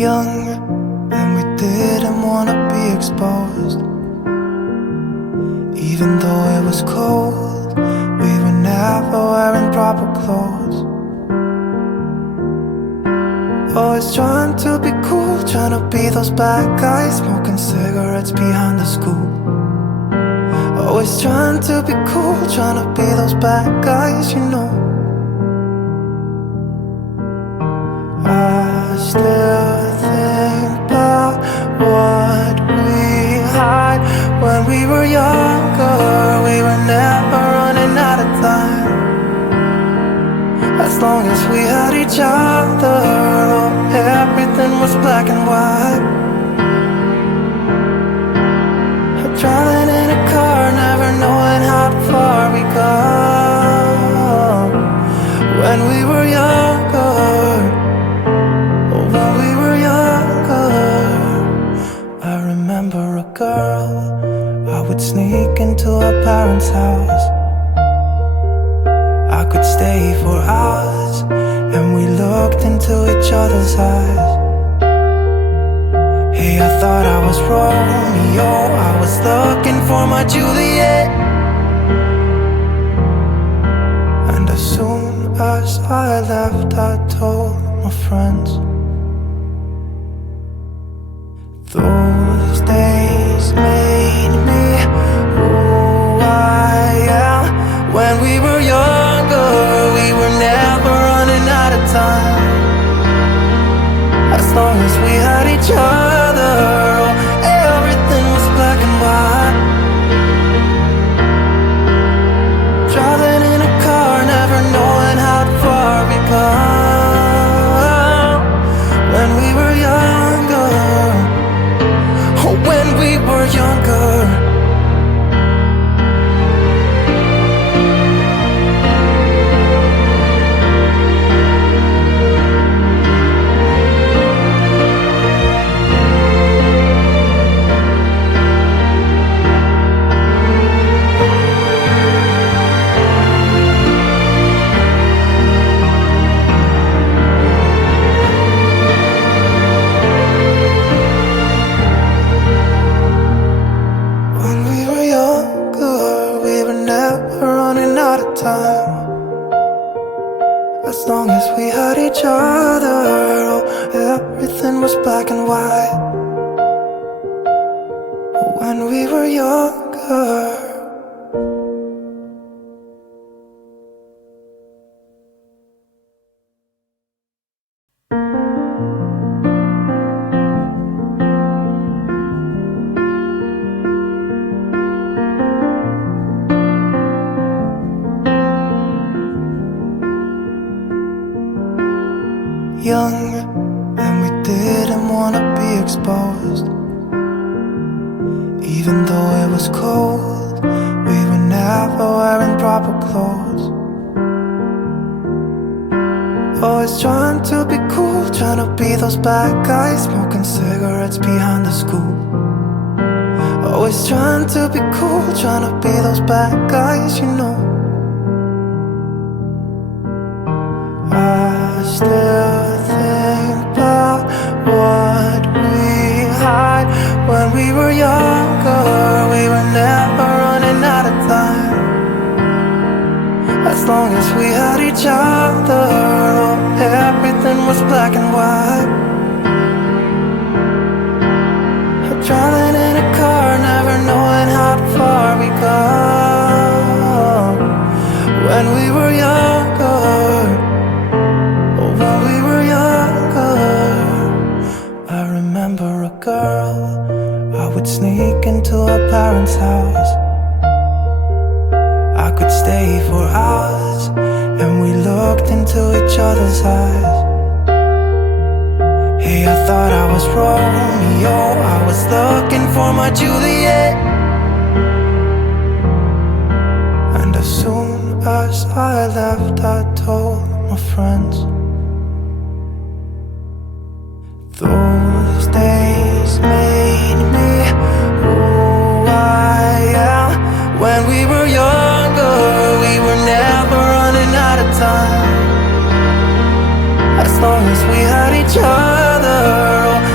Young, and we didn't wanna be exposed. Even though it was cold, we were never wearing proper clothes. Always trying to be cool, trying to be those bad guys, smoking cigarettes behind the school. Always trying to be cool, trying to be those bad guys, you know. I still think about what we had when we were younger. We were never running out of time. As long as we had each other, oh, everything was black and white. Driving in a car, never knowing how far we go. When we were younger, oh, when we were younger. I remember a girl, I would sneak into her parents' house. I could stay for hours, and we looked into each other's eyes. Hey, I thought I was Romeo, I was looking for my Juliet. And as soon as I left, I told my friends. Those days made me who I am. When we were younger, we were never running out of time. As long as we had each other, oh, everything was black and white. Driving in a car, never knowing how far we go. When we were younger, oh, when we were younger. As long as we had each other, oh, everything was black and white. When we were younger. Young, and we didn't wanna be exposed. Even though it was cold, we were never wearing proper clothes. Always trying to be cool, trying to be those bad guys, smoking cigarettes behind the school. Always trying to be cool, trying to be those bad guys, you know. I still think about what we had when we were younger. We were never running out of time. As long as we had each other, oh, everything was black and white. Driving in a car, never knowing how far we go. When we were younger, when we were younger. I remember a girl, I would sneak into her parents' house. I could stay for hours, and we looked into each other's eyes. Hey, I thought I was Romeo, I was looking for my Juliet. And as soon as I left, I told my friends. Those days made me who I am. When we were younger, we were never running out of time. As long as we had each other, oh,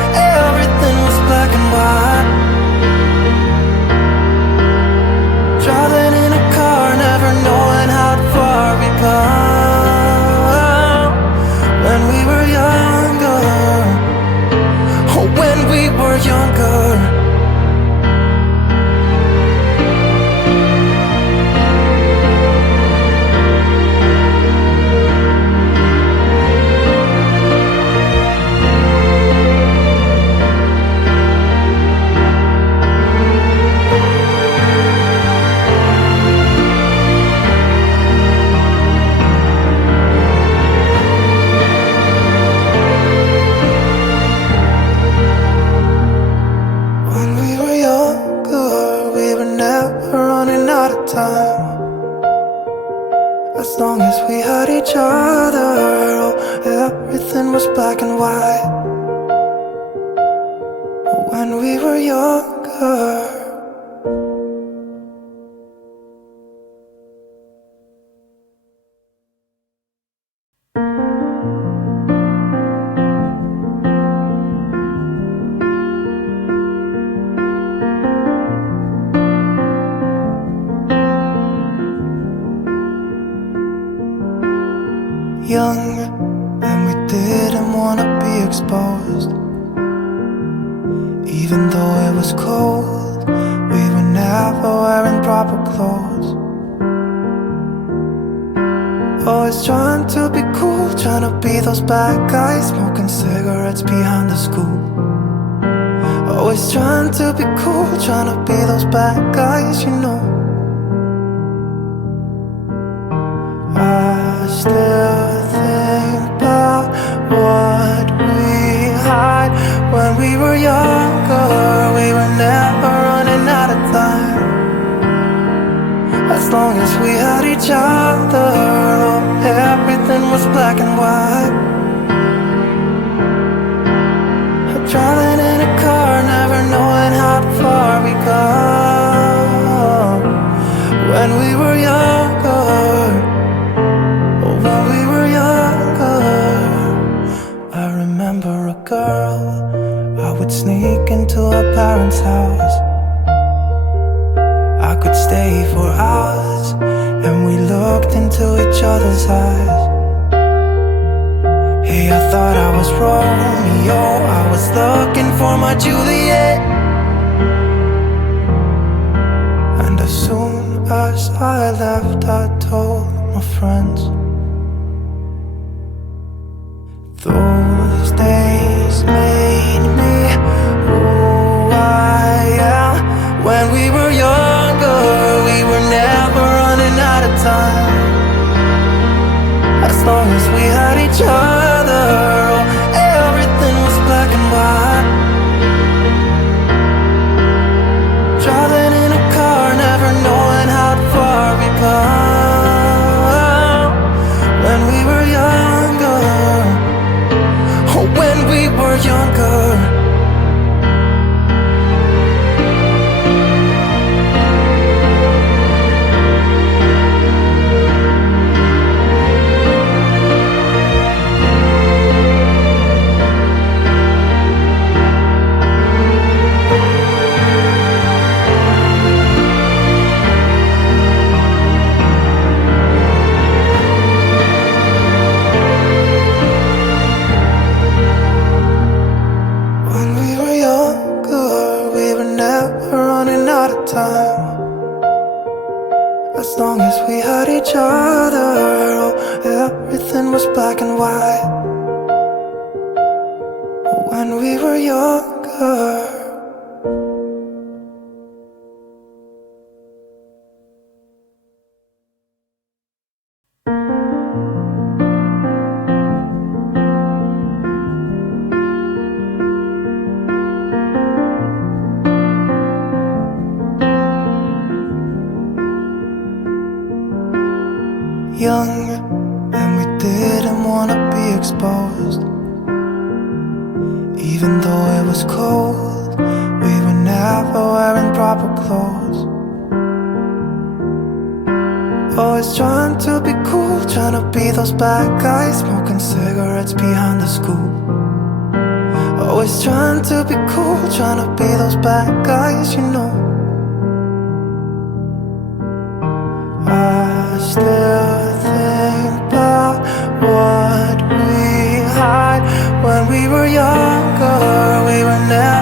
when we were younger. As long as we had each other, oh, everything was black and white. When we were younger. Young, and we didn't wanna be exposed. Even though it was cold, we were never wearing proper clothes. Always trying to be cool, trying to be those bad guys, smoking cigarettes behind the school. Always trying to be cool, trying to be those bad guys, you know. I still think about what we had when we were younger. We were never running out of time. As long as we had each other, oh, everything was black and white. Driving in a car, never knowing how far we go. When we were younger, when we were younger, I remember a girl. I would sneak into her parents' house. I could stay for hours, and we looked into each other's eyes. Hey, I thought I was Romeo, I was looking for my Juliet. And as soon as I left, I told my friends. Those days made me who I am. When we were younger, we were never running out of time. As long as we had each other, oh, everything was black and white. Driving in a car, never knowing how far we go. When we were younger, oh, when we were younger. As long as we had each other, oh, everything was black and white. When we were younger. Young, and we didn't wanna be exposed. Even though it was cold, we were never wearing proper clothes. Always trying to be cool, trying to be those bad guys, smoking cigarettes behind the school. Always trying to be cool, trying to be those bad guys, you know. I still think about what we had when we were younger. We were never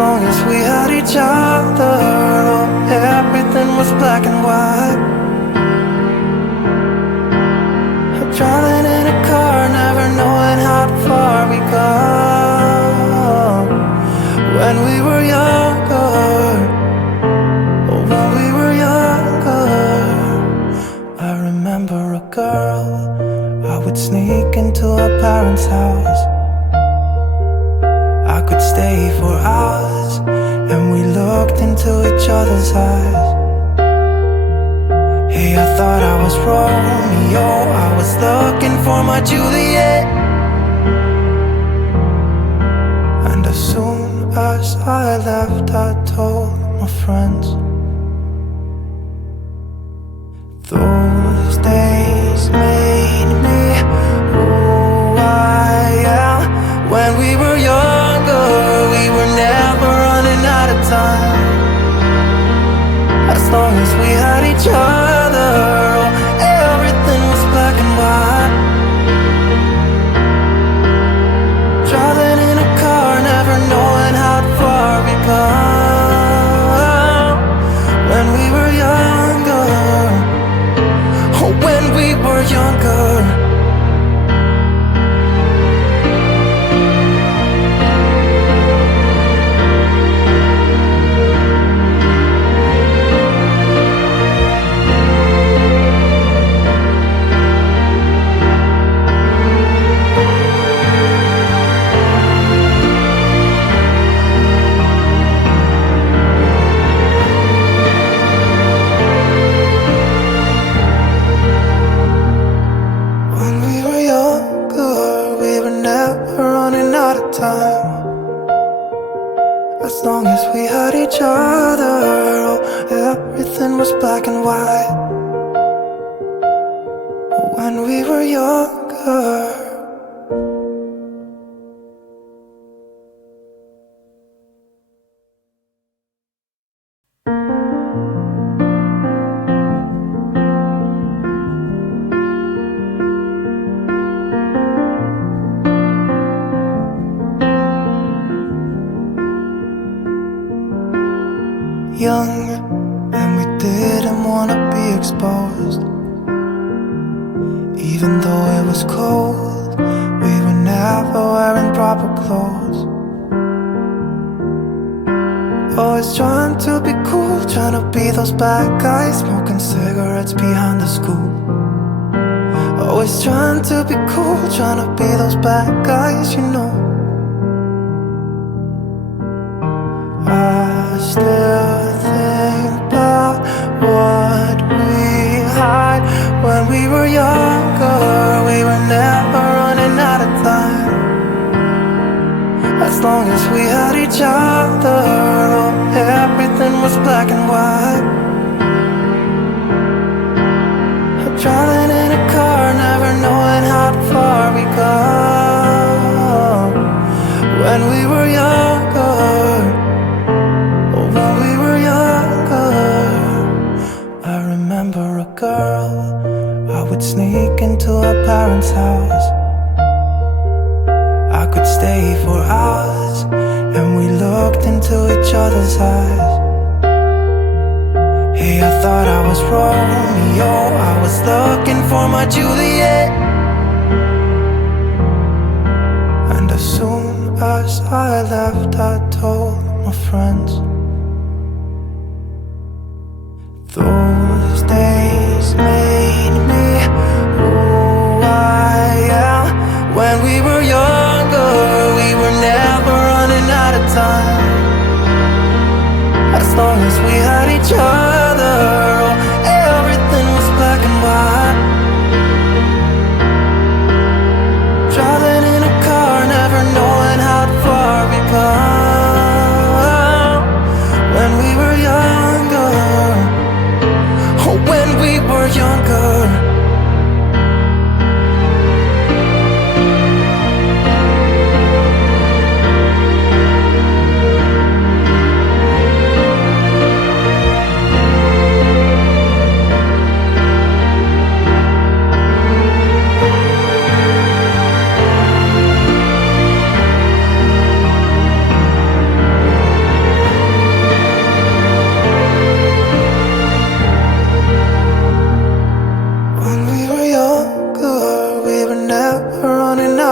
long as we had each other, oh, everything was black and white. Driving in a car, never knowing how far we go. When we were younger, oh, when we were younger. I remember a girl, I would sneak into her parents' house. I could stay for hours, and we looked into each other's eyes. Hey, I thought I was Romeo, I was looking for my Juliet. And as soon as I left, I told my friends. Those days made me who I am. When we were younger, we were never running out of time. As long as we had each other, oh, everything was black and white. Driving in a car, never knowing how far we go. When we were younger, oh, when we were younger. As long as we had each other, oh, everything was black and white. When we were younger. Young, and we didn't wanna be exposed. Even though it was cold, we were never wearing proper clothes. Always trying to be cool, trying to be those bad guys, smoking cigarettes behind the school. Always trying to be cool, trying to be those bad guys, you know. I still think about what we had when we were younger. We were never running out of time. As long as we had each other, oh, everything was black and white. Driving in a car, never knowing how far we go. When we were younger, when we were younger. I remember a girl, I would sneak into her parents' house. I could stay for hours, and we looked into each other's eyes. Hey, I thought I was Romeo, I was looking for my Juliet. And as soon as I left, I told my friends. Those days made me who I am. When we were younger, we were never running out of time. As long as we had each other, oh, everything was black and white. Driving in a car, never knowing how far we go. When we were younger, oh, when we were younger.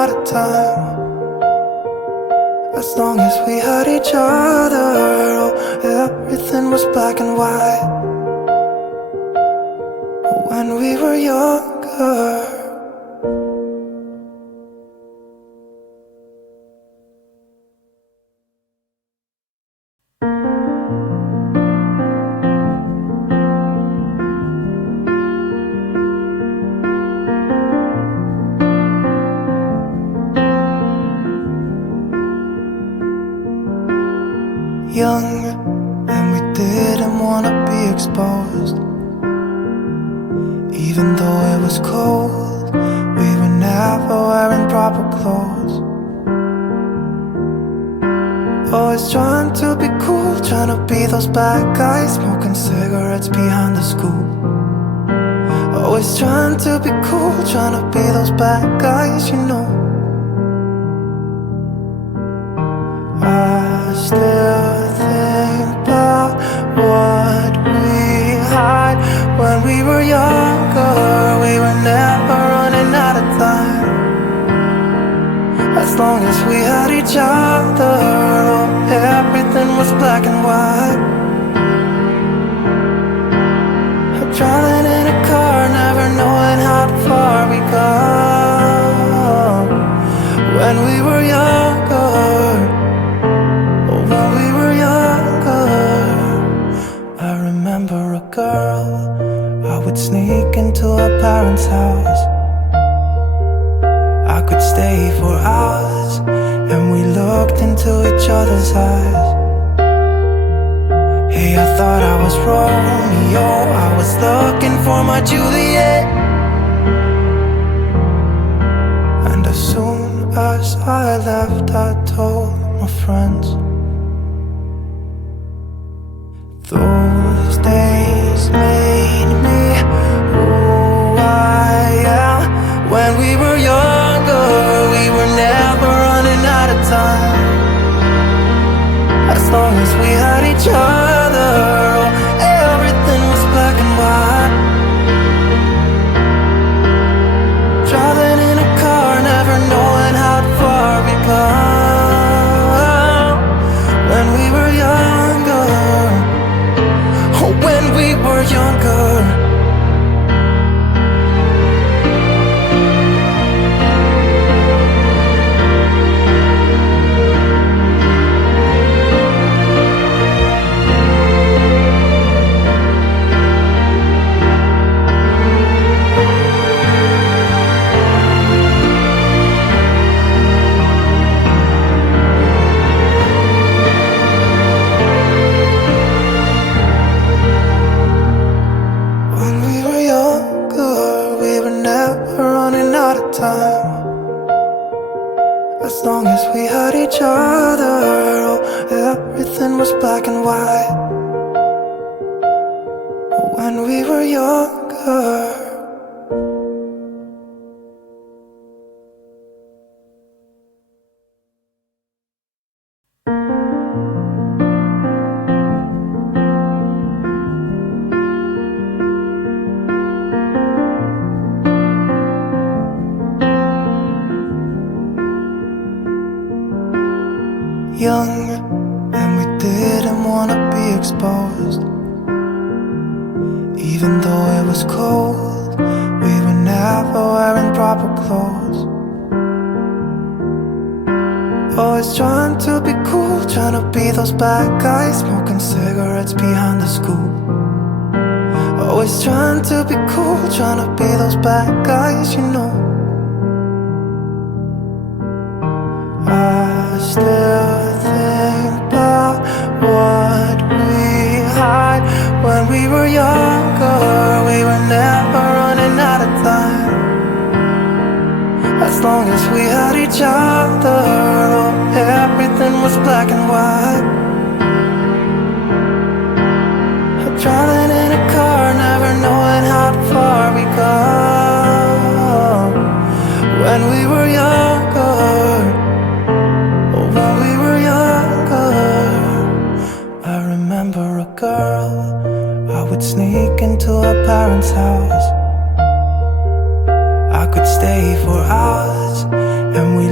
at a time. As long as we had each other, oh, everything was black and white. When we were younger. Young, and we didn't wanna be exposed. Even though it was cold, we were never wearing proper clothes. Always trying to be cool, trying to be those bad guys, smoking cigarettes behind the school. Always trying to be cool, trying to be those bad guys, you know. I still think about what we had when we were younger. We were never running out of time. As long as we had each other, oh, everything was black and white. Driving in a car, never knowing how far we go. When we were younger, when we were younger, I remember a girl. I would sneak into her parents' house. I could stay for hours, and we looked into each other's eyes. Hey, I thought I was Romeo, I was looking for my Juliet. And as soon as I left, I told my friends. Those days made me who I am. When we were younger, we were never running out of time. As long as we had each other, oh, everything was black and white. Driving in a car, never knowing how far we go. When we were younger, oh, when we were younger. As long as we had each other, oh, everything was black and white. When we were younger. Young, and we didn't wanna be exposed. Even though it was cold, we were never wearing proper clothes. Always trying to be cool, trying to be those bad guys, smoking cigarettes behind the school. Always trying to be cool, trying to be those bad guys, you know. I still think about what we had when we were younger. We were never running out of time. As long as we had each other, oh, everything was black and white. Driving in a car, never knowing how far we go. When we were younger, when we were younger, I remember a girl. I would sneak into her parents' house. I could stay for hours, and we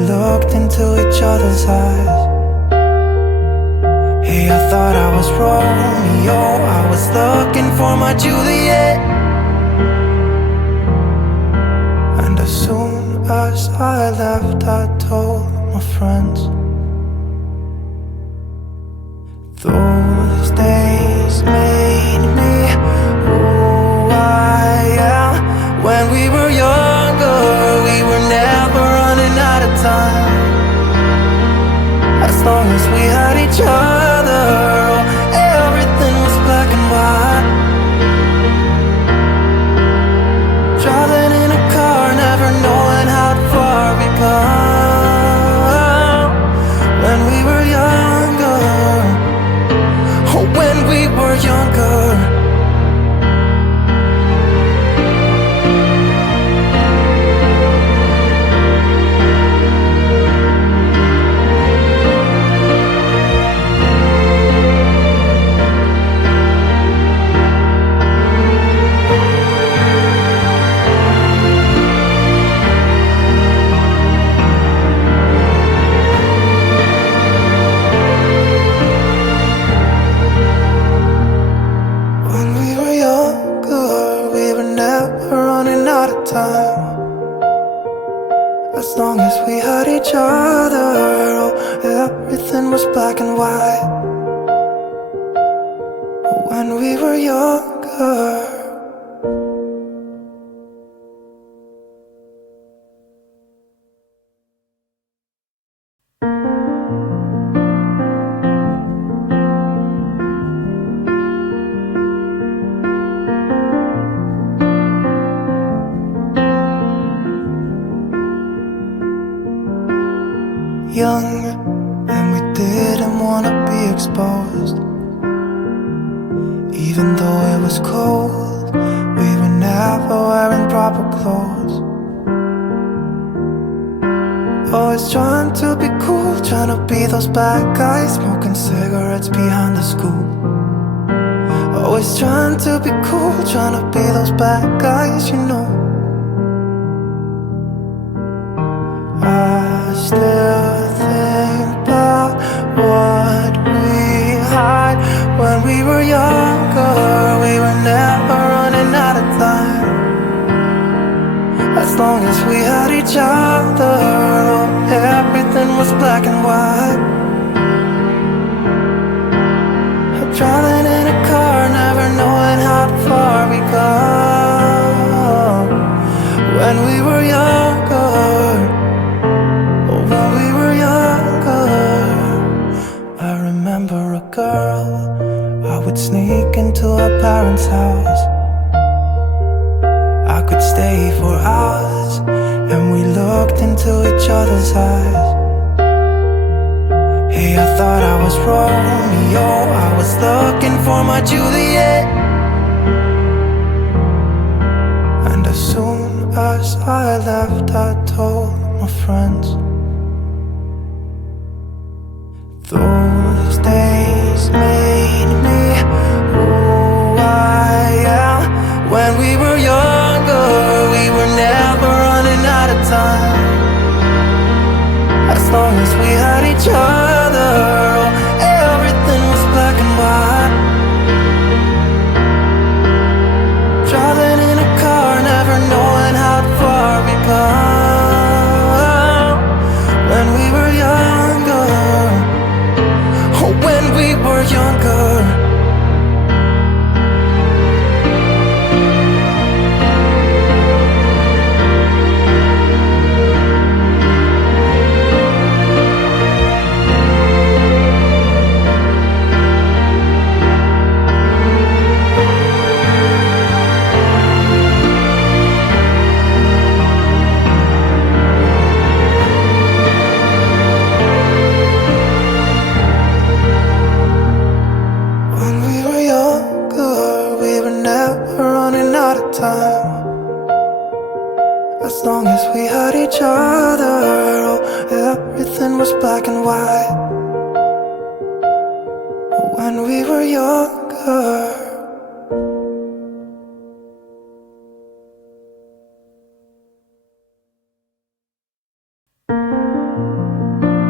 into each other's eyes. Hey, I thought I was Romeo, I was looking for my Juliet. And as soon as I left, I told my friends. Those days made me who I am. When we were younger, we were never running out of time. As long as we had each other, everything was black and white. Driving in a car, never knowing how far we go. When we were younger, oh, when we were younger. When we were younger, we were never running out of time. As long as we had each other, oh, everything was black and white. When we were younger. Young, and we didn't wanna be exposed. Even though it was cold, we were never wearing proper clothes. Always trying to be cool, trying to be those bad guys, smoking cigarettes behind the school. Always trying to be cool, trying to be those bad guys, you know. I still think about what we had when we were younger. We were never running out of time. As long as we had each other, oh, everything was black and white. Driving in a car, never knowing how far we go. When we were younger, when we were younger, I remember a girl, I would sneak into her parents' house. I could stay for hours, and we looked into each other's eyes. Hey, I thought I was Romeo, I was looking for my Juliet. And as soon as I left, I told my friends. Those days made me who I am. When we were younger, we were never running out of time. As long as we had each other, everything was black and white. Driving in a car, never knowing how far we go. When we were younger, oh, when we were younger. Time. As long as we had each other, oh, everything was black and white. When we were younger.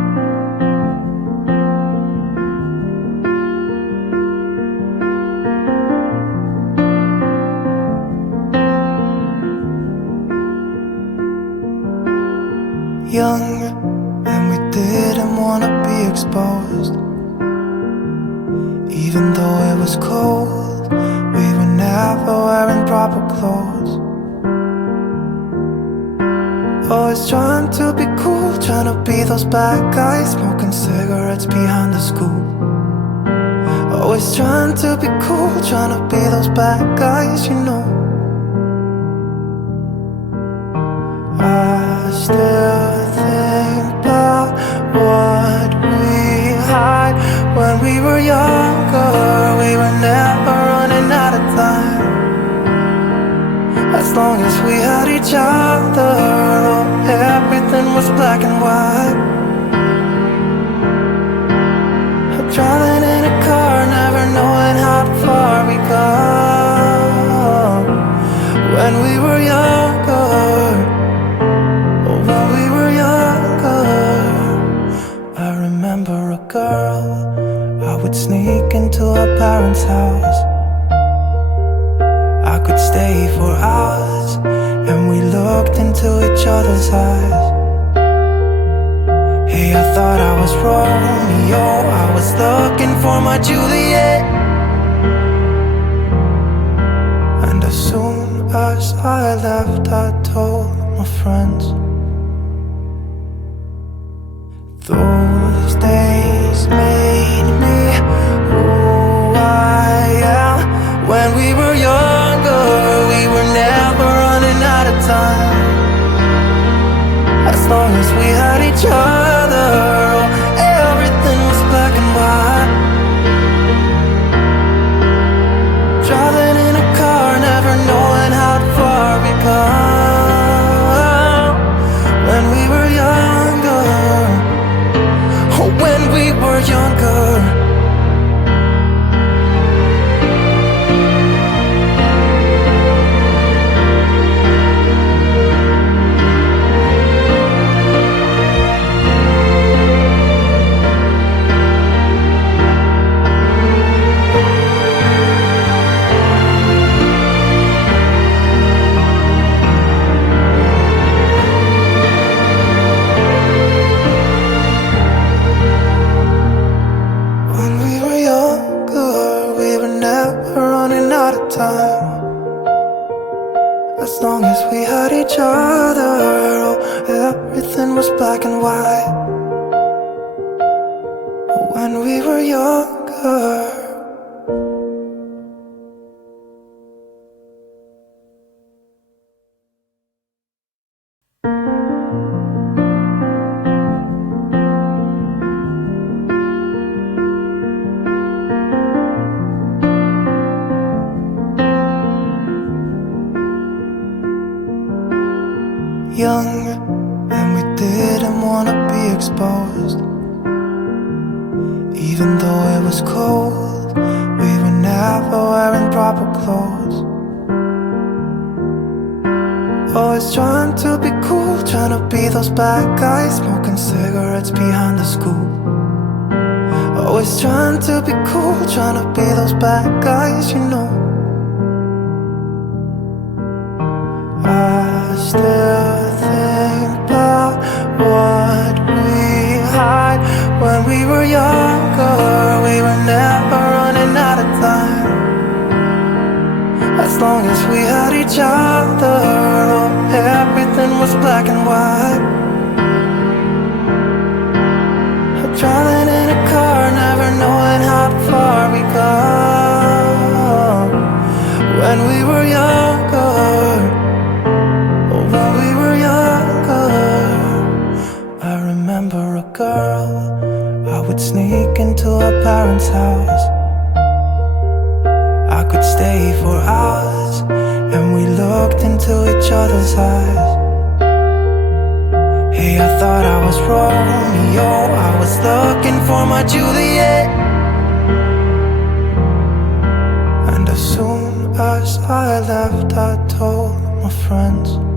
exposed. Even though it was cold, we were never wearing proper clothes. Always trying to be cool, trying to be those bad guys, smoking cigarettes behind the school. Always trying to be cool, trying to be those bad guys, you know. I still think about what we had when we were younger. We were never running out of time. As long as we had each other, oh, everything was black and white. Driving in a car, never knowing how far we go. When we were younger, oh, when we were younger. I remember a girl, I would sneak into her parents' house. I could stay for hours, and we looked into each other's eyes. Hey, I thought I was Romeo, I was looking for my Juliet. And as soon as I left, I told my friends. Those days made me who I am. When we were younger, we were never running out of time. As long as we had each other, everything was black and white. Driving in a car, never knowing how far we go. When we were younger, oh, when we were younger. As long as we had each other, oh, everything was black and white. When we were younger. Young, and we didn't wanna be exposed. Even though it was cold, we were never wearing proper clothes. Always trying to be cool, trying to be those bad guys, smoking cigarettes behind the school. Always trying to be cool, trying to be those bad guys, you know. I still think about what we had when we were younger. We were never running out of time. As long as we had each other, oh, everything was black and white. Driving in a car, never knowing how far we go. When we were younger, when we were younger. I remember a girl, I would sneak into her parents' house. I could stay for hours, and we looked into each other's eyes. Hey, I thought I was Romeo, I was looking for my Juliet. And as soon as I left, I told my friends.